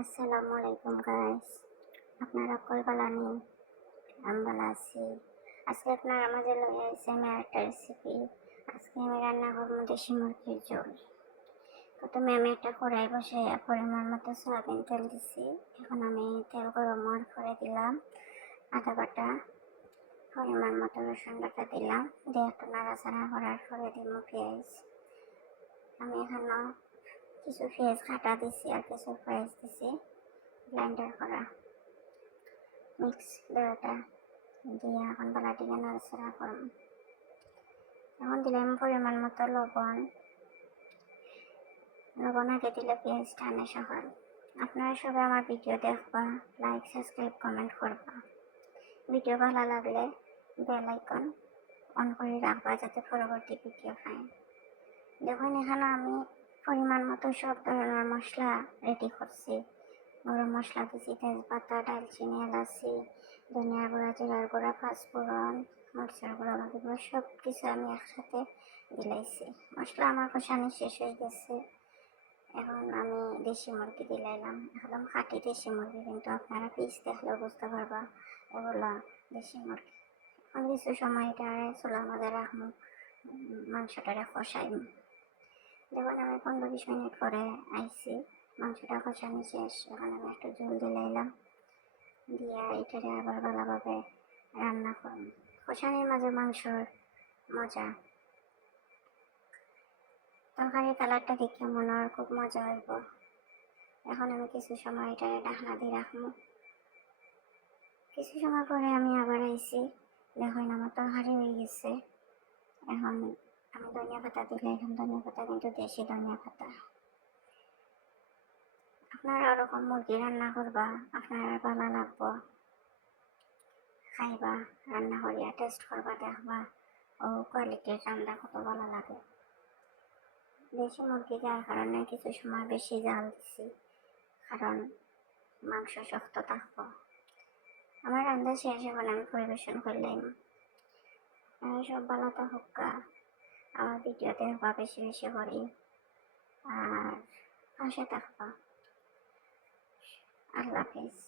আসসালামু আলাইকুম গাইস, আপনারা কই ভালো নেই? আমি ভালো আছি। আজকে আপনারা মাঝে লইয়া আইছি আমি একটা রেসিপি। আজকে আমি রান্না করবো দেশি মুরগির ঝোল। প্রথমে আমি একটা কড়াই বসে পরিমাণ মতো সয়াবিন তেল দিছি। এখন আমি তেল গরম হওয়ার পরে দিলাম আদা বাটা, পরিমাণ মতো রসুন বাটা দিলাম, দিয়ে একটু নাড়াচাড়া করার পরে দিব পেঁয়াজ। আমি এখানে কিছু পেঁয়াজ কাটা দিছি আর কিছু পেঁয়াজ দিছি ব্লেন্ডার করা। মিক্স দেওয়াটা দিয়ে এখন বালাটিকে নাড়াচাড়া করুন। এখন দিলাম পরিমাণ মতো লবণ। লবণ আগে দিলে পেঁয়াজ টানে সকাল। আপনারা সবাই আমার ভিডিও দেখবা, লাইক সাবস্ক্রাইব কমেন্ট করবা। ভিডিও ভালো লাগলে বেল আইকন অন করে রাখবা যাতে পরবর্তী ভিডিও পাই। দেখুন এখানে আমি পরিমাণ মতো সব ধরনের মশলা রেডি করছি। গরম মশলা দিছি, তেজপাতা, দারচিনি, এলাচি, ধনিয়া গুঁড়া, জিরার গুঁড়া, পাঁচফোড়ন, মরিচের গুঁড়া, হলুদ গুঁড়া সব কিছু আমি একসাথে দিলাইছি। মশলা আমার কষানো শেষ হয়ে গেছে। এখন আমি দেশি মুরগি দিলাইলাম, একদম খাঁটি দেশি মুরগি, কিন্তু আপনারা পিস দেখলেও বুঝতে পারবা এগুলা দেশি মুরগি। এখন কিছু সময় এটা চুলার মধ্যে রাখবো, মাংসটারে কষাইব। দেখুন আমি 15-20 মিনিট পরে আইছি, মাংসটা কষানো শেষ। এখন আমি একটু ঝোল দিলাইলাম, দিয়ে এটারে আবার ভালোভাবে রান্না করুন। কষানির মাঝে মাংসর মজা। তরকারির কালারটা দেখে মনে হয় খুব মজা হইব। এখন আমি কিছু সময় এটারে ঢাকনা দিয়ে রাখবো। কিছু সময় পরে আমি আবার আইছি, দেখুন আমার তরকারি হয়ে গেছে। এখন আমি ধনিয়া পাতা দিলে, এখন ধনিয়া পাতা কিন্তু দেশি ধনিয়া পাতা। আপনারা ওরকম মুরগি রান্না করবা, আপনারা ভালো লাগবো, খাইবা, রান্না করিয়া টেস্ট করবা, দেখবা ও কোয়ালিটির রান্না কত ভালো লাগে। দেশি মুরগি যার কারণে কিছু সময় বেশি জাল দিছি, কারণ মাংস শক্ত থাকবো। আমার রান্না শেষ, এখন আমি পরিবেশন করলাম। সব ভালো থাকুক, আমার ভিডিও দেখবা বেশি বেশি করি, আর পাশে থাকবা। আল্লাহ হাফিজ।